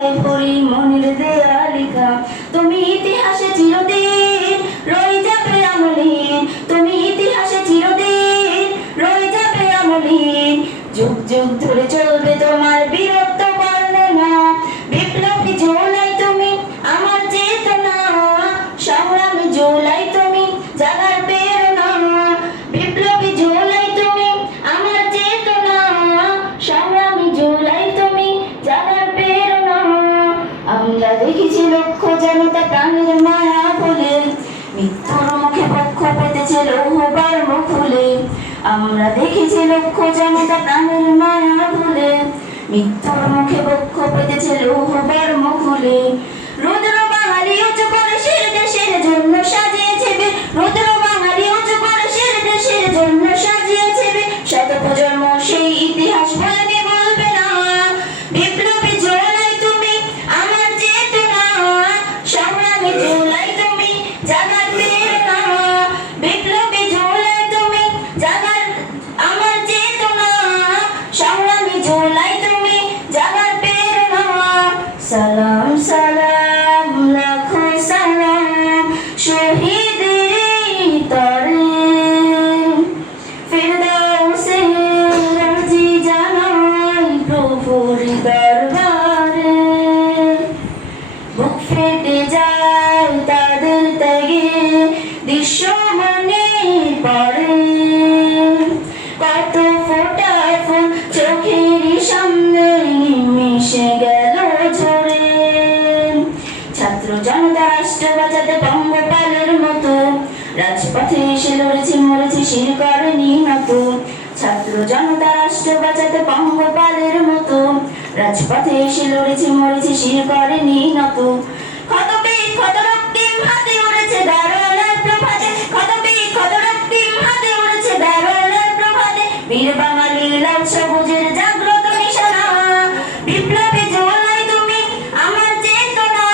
পড়ি মনের দেয়ালিকা, তুমি ইতিহাসে চিরদিন রয়ে যাবে আমলিন, তুমি ইতিহাসে চিরদিন রয়ে যাবে আমলিন। যুগ যুগ ধরে চলবে তোমার বীরত্ব বর্ণনা, বিপ্লবী জোলাই তুমি আমার চেতনা, সংগ্রামী জোলাই তুমি জাগার প্রেরণা, বিপ্লবী জোলাই তুমি আমার চেতনা, সংগ্রামী জোলাই তুমি জাগার প্রেরণা। আমরা দেখেছি লক্ষ জনতা প্রাণের মায়া ভুলে, মৃত্যুর মুখে পক্ষ পেতেছে লৌহবার মুখ খুলে। আমরা দেখেছি লক্ষ জনতা প্রাণের মায়া ভুলে, মৃত্যুর মুখে পক্ষ পেতেছে লৌহবার মুখ খুলে। রুদ্র বাঙালি উঁচু করে শির দেশের জন্য সাজিয়েছে, রুদ্র বাঙালি উঁচু করে শির দেশের জন্য সাজিয়েছে, শত প্রজন্ম সেই ইতিহাস বলবে বলবে না। বিপ্লবী জোলাই তুমি আমার চেতনা, সংগ্রামী জোলাই তুমি জাগার প্রেরণা, বিপ্লবী জোলাই তুমি জাগার আমার চেতনা, সংগ্রামী জোলাই তুমি জাগার প্রেরণা। সালাম সালাম লাখো সালাম শহীদের তরে, ফিরদাউসে রাজি জানাই প্রভুর দরবারে। বুক ফেটে যায় তাদের ত্যাগে, দৃশ্য মনে পড়ে, কত ফোঁটা ফুল চোখের সামনে মিশে গেল ঝরে। ছাত্র জনতা রাষ্ট্র বাঁচাতে পঙ্গপালের মতো, রাজপথে এসে লড়েছে মরেছে শির করেনি নত। ছাত্র জনতা রাষ্ট্র বাঁচাতে পঙ্গপালের মতো, রাজপথে এসে লড়েছে মরেছে শির করেনি নত। ক্ষত বীর ক্ষত রক্তিম হাতে উড়েছে দারোয়ানের প্রভাতে, ক্ষত বীর ক্ষত রক্তিম হাতে উড়েছে দারোয়ানের প্রভাতে। বীর বাঙালি লাল সবুজের জাগ্রত নিশানা, বিপ্লবী জোলাই তুমি আমার চেতনা,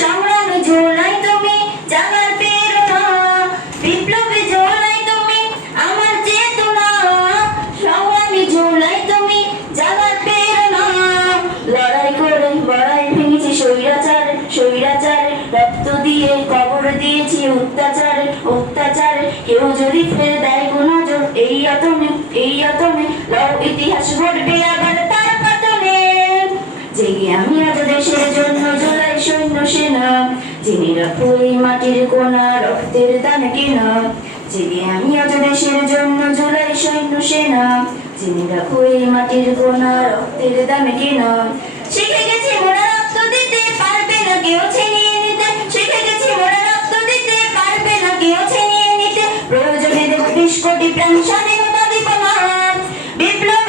সংগ্রামী জোলাই তুমি জাগার প্রেরণা, বিপ্লবী জোলাই তুমি আমার চেতনা, সংগ্রামী জোলাই তুমি জাগার প্রেরণা। লড়াই করে বড়াই ভেঙেছি স্বৈরাচারে স্বৈরাচারে, রক্ত দিয়ে কবর দিয়েছি অত্যাচারে অত্যাচারে। কেউ যদি ফের দেয় গো নজর এই অতনে লও ইতিহাস ঘটবে আবার তার পতনে। জেগে আমি আজ দেশের জন্য জোলাই সৈন্য সেনা, জেনে রাখো এই মাটির কোনা রক্তের দান কেনা। জেগে আমি আজ দেশের জন্য জোলাই সৈন্য সেনা, জেনে রাখো এই মাটির কোনা রক্তের দান কেনা। শিখে গেছি মোরা রক্ত দিতে পারবে না কেউ ছিনিয়ে নিতে, শিখে গেছি মোরা রক্ত দিতে পারবে না কেউ ছিনিয়ে নিতে। প্রয়োজনে দেব 20 কোটি প্রাণ স্বাধীনতা দিব না, বিপ্লব